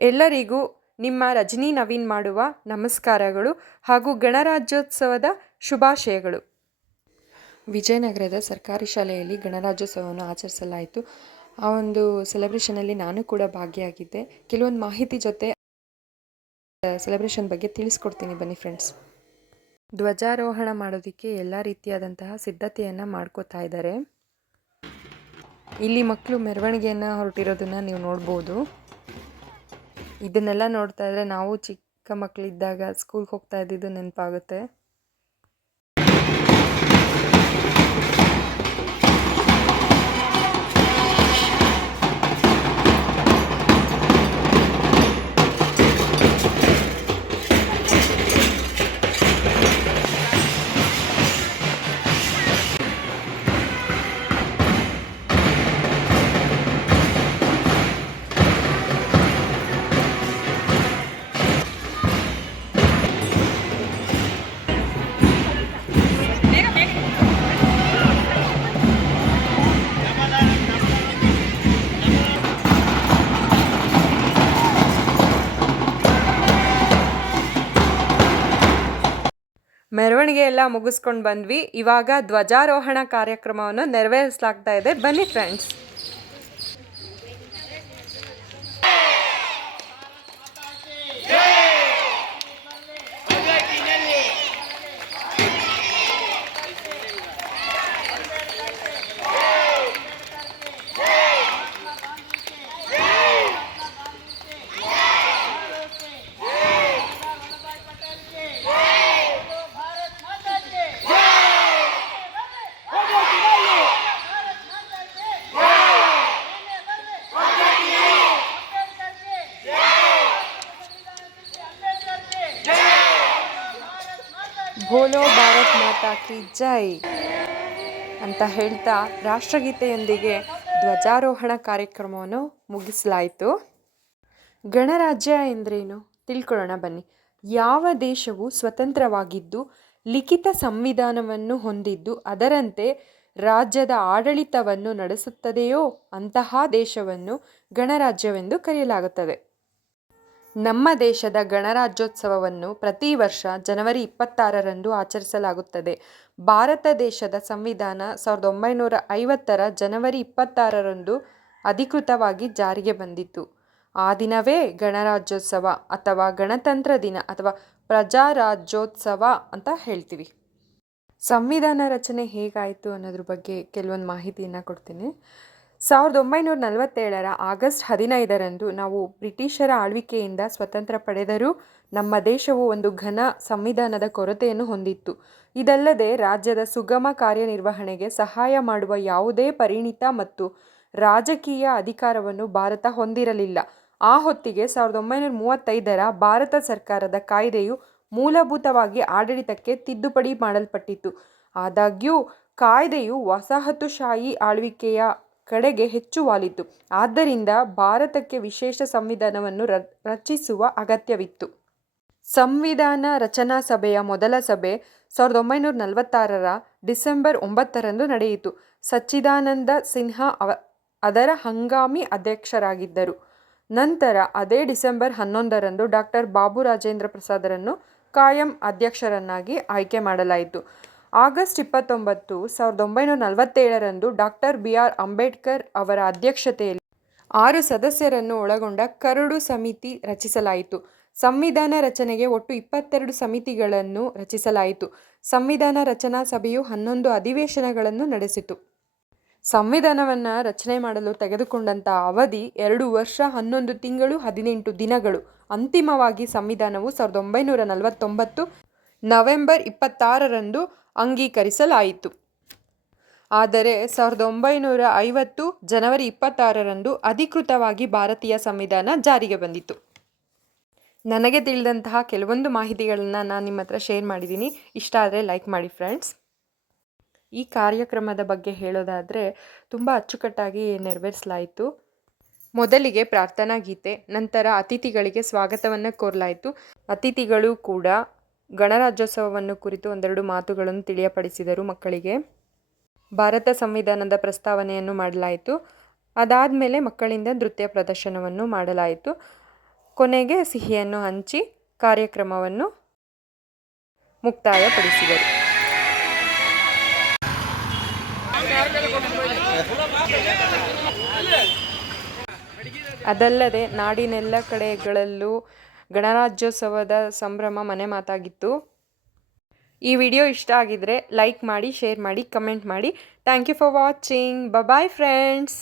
ಎಲ್ಲರಿಗೂ ನಿಮ್ಮ ರಜನಿ ನವೀನ್ ಮಾಡುವ ನಮಸ್ಕಾರಗಳು ಹಾಗೂ ಗಣರಾಜ್ಯೋತ್ಸವದ ಶುಭಾಶಯಗಳು. ವಿಜಯನಗರದ ಸರ್ಕಾರಿ ಶಾಲೆಯಲ್ಲಿ ಗಣರಾಜ್ಯೋತ್ಸವವನ್ನು ಆಚರಿಸಲಾಯಿತು. ಆ ಒಂದು ಸೆಲೆಬ್ರೇಷನಲ್ಲಿ ನಾನು ಕೂಡ ಭಾಗಿಯಾಗಿದ್ದೆ. ಕೆಲವೊಂದು ಮಾಹಿತಿ ಜೊತೆ ಸೆಲೆಬ್ರೇಷನ್ ಬಗ್ಗೆ ತಿಳಿಸ್ಕೊಡ್ತೀನಿ ಬನ್ನಿ ಫ್ರೆಂಡ್ಸ್. ಧ್ವಜಾರೋಹಣ ಮಾಡೋದಕ್ಕೆ ಎಲ್ಲ ರೀತಿಯಾದಂತಹ ಸಿದ್ಧತೆಯನ್ನು ಮಾಡ್ಕೋತಾ ಇದ್ದಾರೆ. ಇಲ್ಲಿ ಮಕ್ಕಳು ಮೆರವಣಿಗೆಯನ್ನು ಹೊರಟಿರೋದನ್ನು ನೀವು ನೋಡ್ಬೋದು. ಇದನ್ನೆಲ್ಲ ನೋಡ್ತಾ ಇದ್ರೆ ನಾವು ಚಿಕ್ಕ ಮಕ್ಕಳಿದ್ದಾಗ ಸ್ಕೂಲ್ಗೆ ಹೋಗ್ತಾ ಇದ್ದಿದ್ದು ನೆನಪಾಗುತ್ತೆ. ಮೆರವಣಿಗೆ ಎಲ್ಲ ಮುಗಿಸ್ಕೊಂಡು ಬಂದ್ವಿ. ಇವಾಗ ಧ್ವಜಾರೋಹಣ ಕಾರ್ಯಕ್ರಮವನ್ನು ನೆರವೇರಿಸಲಾಗ್ತಾ ಇದೆ. ಬನ್ನಿ ಫ್ರೆಂಡ್ಸ್. ಬೋಲೋ ಭಾರತ್ ಮಾತಾ ಕಿ ಜೈ ಅಂತ ಹೇಳ್ತಾ ರಾಷ್ಟ್ರಗೀತೆಯೊಂದಿಗೆ ಧ್ವಜಾರೋಹಣ ಕಾರ್ಯಕ್ರಮವನ್ನು ಮುಗಿಸಲಾಯಿತು. ಗಣರಾಜ್ಯ ಎಂದರೇನು ತಿಳ್ಕೊಳ್ಳೋಣ ಬನ್ನಿ. ಯಾವ ದೇಶವು ಸ್ವತಂತ್ರವಾಗಿದ್ದು ಲಿಖಿತ ಸಂವಿಧಾನವನ್ನು ಹೊಂದಿದ್ದು ಅದರಂತೆ ರಾಜ್ಯದ ಆಡಳಿತವನ್ನು ನಡೆಸುತ್ತದೆಯೋ ಅಂತಹ ದೇಶವನ್ನು ಗಣರಾಜ್ಯವೆಂದು ಕರೆಯಲಾಗುತ್ತದೆ. ನಮ್ಮ ದೇಶದ ಗಣರಾಜ್ಯೋತ್ಸವವನ್ನು ಪ್ರತಿ ವರ್ಷ ಜನವರಿ 26ರಂದು ಆಚರಿಸಲಾಗುತ್ತದೆ. ಭಾರತ ದೇಶದ ಸಂವಿಧಾನ 1950ರ ಜನವರಿ 26ರಂದು ಅಧಿಕೃತವಾಗಿ ಜಾರಿಗೆ ಬಂದಿತು. ಆ ದಿನವೇ ಗಣರಾಜ್ಯೋತ್ಸವ ಅಥವಾ ಗಣತಂತ್ರ ದಿನ ಅಥವಾ ಪ್ರಜಾರಾಜ್ಯೋತ್ಸವ ಅಂತ ಹೇಳ್ತೀವಿ. ಸಂವಿಧಾನ ರಚನೆ ಹೇಗಾಯಿತು ಅನ್ನೋದ್ರ ಬಗ್ಗೆ ಕೆಲವೊಂದು ಮಾಹಿತಿಯನ್ನು ಕೊಡ್ತೀನಿ. 1947ರ ಆಗಸ್ಟ್ 15ರಂದು ನಾವು ಬ್ರಿಟಿಷರ ಆಳ್ವಿಕೆಯಿಂದ ಸ್ವತಂತ್ರ ಪಡೆದರೂ ನಮ್ಮ ದೇಶವು ಒಂದು ಘನ ಸಂವಿಧಾನದ ಕೊರತೆಯನ್ನು ಹೊಂದಿತ್ತು. ಇದಲ್ಲದೆ ರಾಜ್ಯದ ಸುಗಮ ಕಾರ್ಯನಿರ್ವಹಣೆಗೆ ಸಹಾಯ ಮಾಡುವ ಯಾವುದೇ ಪರಿಣಿತ ಮತ್ತು ರಾಜಕೀಯ ಅಧಿಕಾರವನ್ನು ಭಾರತ ಹೊಂದಿರಲಿಲ್ಲ. ಆ ಹೊತ್ತಿಗೆ 1935ರ ಭಾರತ ಸರ್ಕಾರದ ಕಾಯ್ದೆಯು ಮೂಲಭೂತವಾಗಿ ಆಡಳಿತಕ್ಕೆ ತಿದ್ದುಪಡಿ ಮಾಡಲ್ಪಟ್ಟಿತು. ಆದಾಗ್ಯೂ ಕಾಯ್ದೆಯು ವಸಾಹತುಶಾಹಿ ಆಳ್ವಿಕೆಯ ಕಡೆಗೆ ಹೆಚ್ಚು ವಾಲಿತು. ಆದ್ದರಿಂದ ಭಾರತಕ್ಕೆ ವಿಶೇಷ ಸಂವಿಧಾನವನ್ನು ರಚಿಸುವ ಅಗತ್ಯವಿತ್ತು. ಸಂವಿಧಾನ ರಚನಾ ಸಭೆಯ ಮೊದಲ ಸಭೆ 1946ರ ಡಿಸೆಂಬರ್ 9ರಂದು ನಡೆಯಿತು. ಸಚ್ಚಿದಾನಂದ ಸಿನ್ಹಾ ಅದರ ಹಂಗಾಮಿ ಅಧ್ಯಕ್ಷರಾಗಿದ್ದರು. ನಂತರ ಅದೇ ಡಿಸೆಂಬರ್ 11ರಂದು ಡಾಕ್ಟರ್ ಬಾಬು ರಾಜೇಂದ್ರ ಪ್ರಸಾದರನ್ನು ಕಾಯಂ ಅಧ್ಯಕ್ಷರನ್ನಾಗಿ ಆಯ್ಕೆ ಮಾಡಲಾಯಿತು. ಆಗಸ್ಟ್ 29, 1947ರಂದು ಡಾಕ್ಟರ್ BR ಅಂಬೇಡ್ಕರ್ ಅವರ ಅಧ್ಯಕ್ಷತೆಯಲ್ಲಿ 6 ಸದಸ್ಯರನ್ನು ಒಳಗೊಂಡ ಕರಡು ಸಮಿತಿ ರಚಿಸಲಾಯಿತು. ಸಂವಿಧಾನ ರಚನೆಗೆ ಒಟ್ಟು 22 ಸಮಿತಿಗಳನ್ನು ರಚಿಸಲಾಯಿತು. ಸಂವಿಧಾನ ರಚನಾ ಸಭೆಯು 11 ಅಧಿವೇಶನಗಳನ್ನು ನಡೆಸಿತು. ಸಂವಿಧಾನವನ್ನು ರಚನೆ ಮಾಡಲು ತೆಗೆದುಕೊಂಡಂಥ ಅವಧಿ 2 ವರ್ಷ 11 ತಿಂಗಳು 18 ದಿನಗಳು. ಅಂತಿಮವಾಗಿ ಸಂವಿಧಾನವು 1949 ನವೆಂಬರ್ 26ರಂದು ಅಂಗೀಕರಿಸಲಾಯಿತು. ಆದರೆ 1950 ಜನವರಿ 26ರಂದು ಅಧಿಕೃತವಾಗಿ ಭಾರತೀಯ ಸಂವಿಧಾನ ಜಾರಿಗೆ ಬಂದಿತು. ನನಗೆ ತಿಳಿದಂತಹ ಕೆಲವೊಂದು ಮಾಹಿತಿಗಳನ್ನು ನಾನು ನಿಮ್ಮ ಹತ್ರ ಶೇರ್ ಮಾಡಿದ್ದೀನಿ. ಇಷ್ಟ ಆದರೆ ಲೈಕ್ ಮಾಡಿ ಫ್ರೆಂಡ್ಸ್. ಈ ಕಾರ್ಯಕ್ರಮದ ಬಗ್ಗೆ ಹೇಳೋದಾದರೆ ತುಂಬ ಅಚ್ಚುಕಟ್ಟಾಗಿ ನೆರವೇರಿಸಲಾಯಿತು. ಮೊದಲಿಗೆ ಪ್ರಾರ್ಥನಾ ಗೀತೆ, ನಂತರ ಅತಿಥಿಗಳಿಗೆ ಸ್ವಾಗತವನ್ನು ಕೋರಲಾಯಿತು. ಅತಿಥಿಗಳು ಕೂಡ ಗಣರಾಜ್ಯೋತ್ಸವವನ್ನು ಕುರಿತು ಒಂದೆರಡು ಮಾತುಗಳನ್ನು ತಿಳಿಯಪಡಿಸಿದರು ಮಕ್ಕಳಿಗೆ. ಭಾರತ ಸಂವಿಧಾನದ ಪ್ರಸ್ತಾವನೆಯನ್ನು ಮಾಡಲಾಯಿತು. ಅದಾದಮೇಲೆ ಮಕ್ಕಳಿಂದ ನೃತ್ಯ ಪ್ರದರ್ಶನವನ್ನು ಮಾಡಲಾಯಿತು. ಕೊನೆಗೆ ಸಿಹಿಯನ್ನು ಹಂಚಿ ಕಾರ್ಯಕ್ರಮವನ್ನು ಮುಕ್ತಾಯಪಡಿಸಿದರು. ಅದಲ್ಲದೆ ನಾಡಿನೆಲ್ಲ ಕಡೆಗಳಲ್ಲೂ ಗಣರಾಜ್ಯೋತ್ಸವದ ಸಂಭ್ರಮ ಮನೆ ಮಾತಾಗಿತ್ತು. ಈ ವಿಡಿಯೋ ಇಷ್ಟ ಆಗಿದ್ರೆ ಲೈಕ್ ಮಾಡಿ, ಶೇರ್ ಮಾಡಿ, ಕಮೆಂಟ್ ಮಾಡಿ. Thank you for watching. Bye friends.